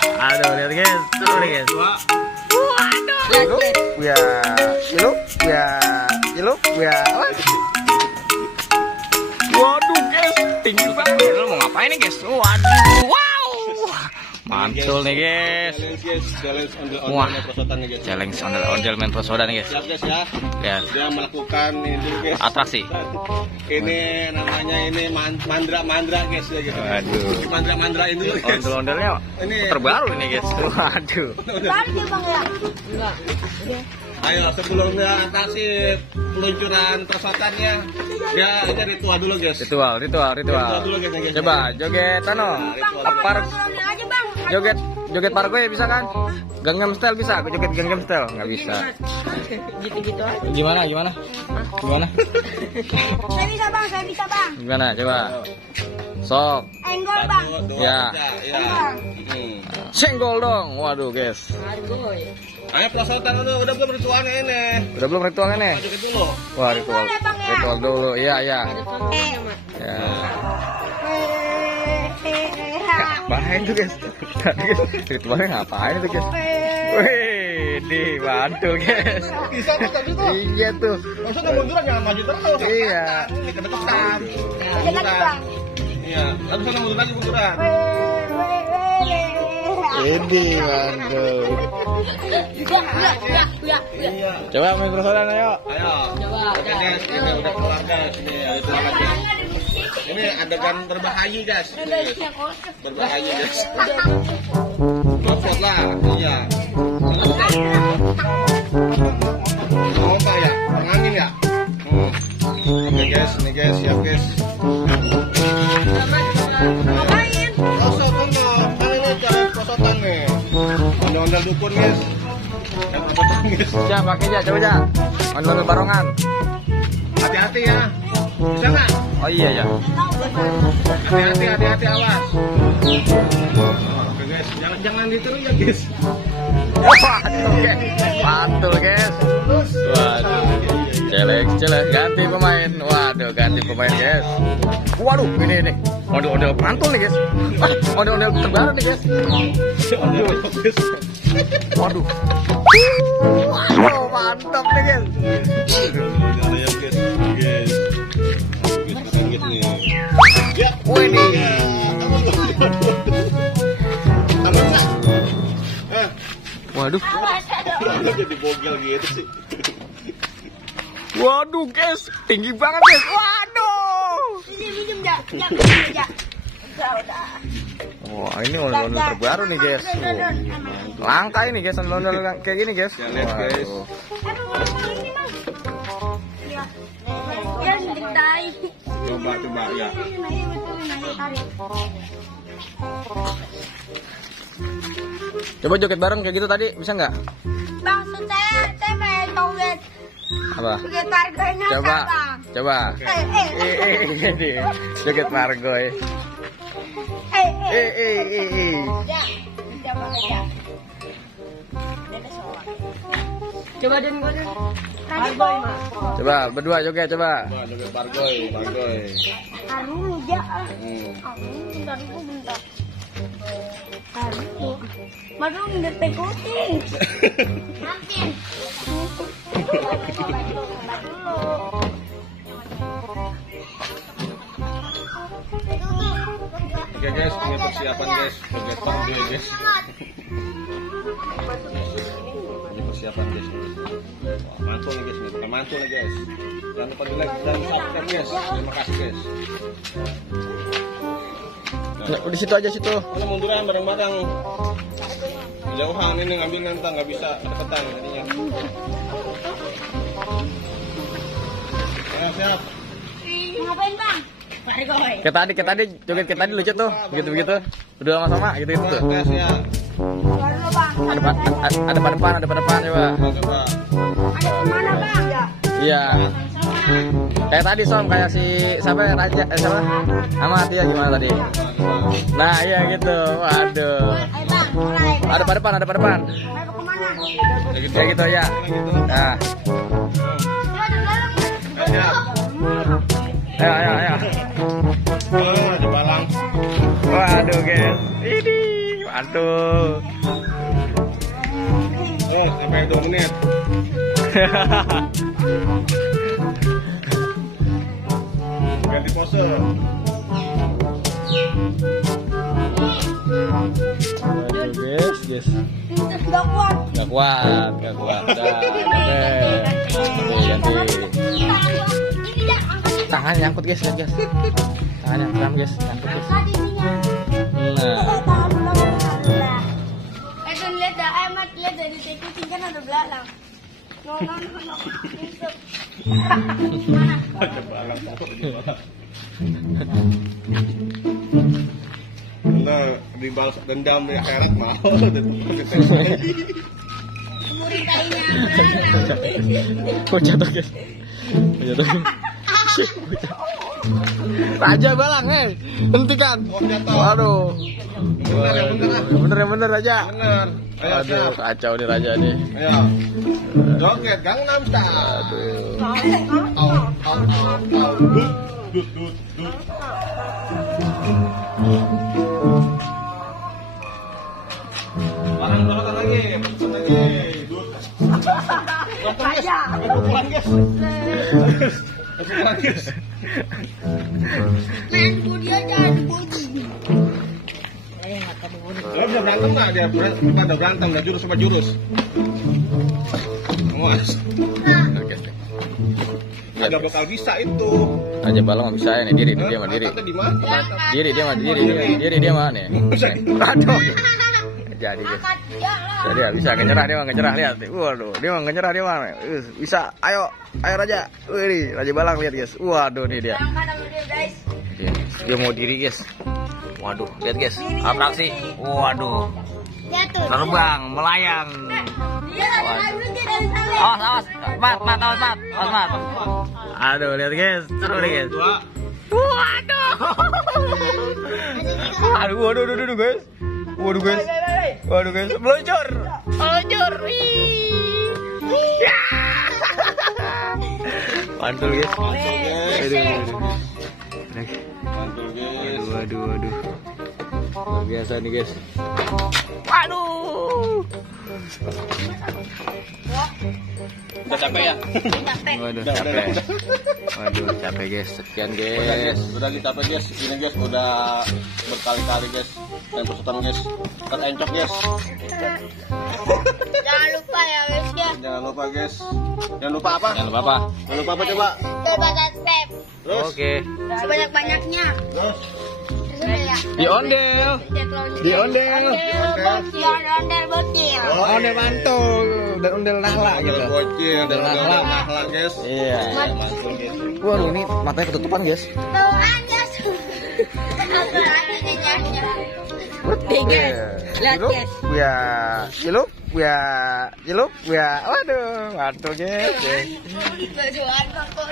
Aduh, lihat guys, seru nih guys. Waduh. Ya, Waduh guys, tinggi banget. Lu mau ngapain nih guys? Waduh, wow. Mantul nih guys. Wah, challenge ondel-ondel main prosodan nih guys. Siap guys ya. Lihat. Dia melakukan ini dulu guys. Atraksi. Ini namanya ini mandra guys ya gitu. Waduh. Mandra ini dulu guys. Ondel-ondelnya Ini terbaru ini guys. Waduh. Baru bang ya? Enggak. Ayo sebelum dia atasi peluncuran perosotannya, dia ini ritual dulu guys. Ritual dulu guys. Coba joget ano. Joget Pargoy bisa kan? Gangnam Style bisa? Aku joget Gangnam Style nggak bisa. Gitu-gitu aja. Gimana? Saya bisa bang. Gimana? Coba. Sok. Enggol bang. Ya. Hmm. Senggol dong. Waduh guys. Ayo perosotan dulu, udah belum ritualnya ini? Udah belum ritualnya nih? Joget dulu. Wah ritual dulu. Iya. Ya. Ngapain tuh guys? Ritualnya ngapain tuh guys? Wih, di mantul guys. Bisa tadi tuh. Iya tuh. Maksudnya munduran jangan maju terus. Iya. Ini kedepan. Iya, lalu sana mundur lagi munduran. Ini mantul. Iya. Coba main perosodan ayo. Ayo. Oke guys, ini udah keluar guys. Ini itu lagi. Ini adegan berbahaya guys. Berbahaya guys. Lopot lah, iya. Mau apa ya? Angin ya? Oke guys, ini guys, siap guys. Ngapain? Prosotan mau, kan ini cara prosotan nih. Ondel-ondel dukun guys. Yang prosotan guys. Ya pakai aja, coba aja. Ondel barongan. Hati-hati ya. Bisa nggak? Oh iya ya. Hati-hati awas. Oke guys, jangan ditiru ya guys. Waduh guys, mantul guys. Waduh, celek ganti pemain. Waduh, ganti pemain guys. Waduh, ini ondel-ondel mantul nih guys. Ondel-ondel terbaru nih guys. Waduh, mantap nih guys. Wih nih. Waduh. Jadi bogel gitu sih. Waduh guys, tinggi banget guys. Waduh. Minjem ya. Udah. Wah ini ondel-ondel terbaru nih guys. Langka ini guys ondel-ondel kayak gini guys. Lihat guys. Ya ditai. Coba ya. Coba joget bareng kayak gitu tadi bisa nggak? Bang, saya pengen joget. Apa? Joget harganya Coba. Ini joget Margoy. Coba dan gue Coba berdua joget coba. Joget Bargoy. Haru ya. Bentar. Haru. Baru nggak pekuting. Makin. Oke guys, ini persiapan guys. Joget Bargoy guys. Ini persiapan guys. Mantul nih guys, mantul nih guys. Jangan lupa di like dan subscribe guys. Terima kasih guys. Di situ aja situ. Mana munduran bareng-bareng. Jauhan ini ngambil nentang nggak bisa deketan jadinya. Ayo siap. Ngapain bang? Kayak tadi joget kayak tadi lucu tuh. Begitu. Udah sama-sama gitu tuh. Tes ya. Baru bang. Ada pada depan coba. Coba. Ada kemana bang? Iya. Kayak tadi kayak si siapa ya, Raja siapa? Amat ya gimana tadi? Nah iya gitu. Waduh. Bang, mulai. Ada pada depan. Mau kemana? Kayak gitu ya. Nah. Ayo. Ada balang. Waduh guys. Ini Mantul. Oh, sampai 2 menit. Ganti pose. Waduh, guys. Nggak kuat. Gak kuat. Dah, ganti. Tangan nyangkut, guys, lihat, guys. Tangannya kram, guys, nyangkut, guys. Nah, Lihat dah, Ahmad lihat dari titik kan ada belalang. No. Nah, dibalas dendam di akhirat mau. Murid kayaknya. kok jatuh, guys. Raja balang, hentikan. Oh, jatuh. Waduh. Bener ya, Bener Raja. Bener. Ayo, Aduh, siap. kacau nih Raja nih. Ayo. Joget Gangnam Style. Aduh. Au. Dut. Barang lagi. Dut. Raja. Guys. Main dia jangan dipuji. Lo bisa berantem nggak dia? Bukan ada berantem, ada jurus sama jurus. Awas. Oke. Ada bakal bisa itu. Raja balang nggak bisa ya nih, diri dia mah diri. Kata di mana? Diri dia mah nih. Aduh. Jadi guys. Jadi ya, bisa ngenyerah dia mah ngenyerah, lihat. Waduh, dia mah ngenyerah dia mah. Bisa. Ayo Raja. Wih, Raja balang lihat, guys. Waduh nih dia. Guys. Dia mau diri, guys. Waduh, lihat, guys. Atraksi. Waduh. Jatuh. Terbang, melayang. Dia lagi dari sana. Awas. Mat. Aduh, lihat, guys. Seru nih, guys. Waduh, guys. Waduh, guys. Meluncur. Ya. Mantul, guys. Aduh. Luar biasa nih, guys. Waduh. Udah capek ya? Waduh, capek. Waduh, capek, guys. Sekian, guys. Udah capek guys. Ini guys udah berkali-kali guys. Dan pesutan guys. Terencok guys. Jangan lupa ya guys ya. Jangan lupa guys. Jangan lupa apa? Jangan lupa apa? Jangan lupa apa coba? Subscribe. Terus. Oke. Sebanyak-banyaknya. Terus. Di ondel. Di ondel. Ondel bocil. Ondel mantul dan ondel nahla gitu. Bocil, Ondel nahla. Nahla guys. Iya. Mantul gitu. Waduh, ini matanya ketutupan, guys. Tuh aja. Apa lagi nyanyinya? Lihat, guys. Cilup. Waduh, mantul, guys. Berdoa kok.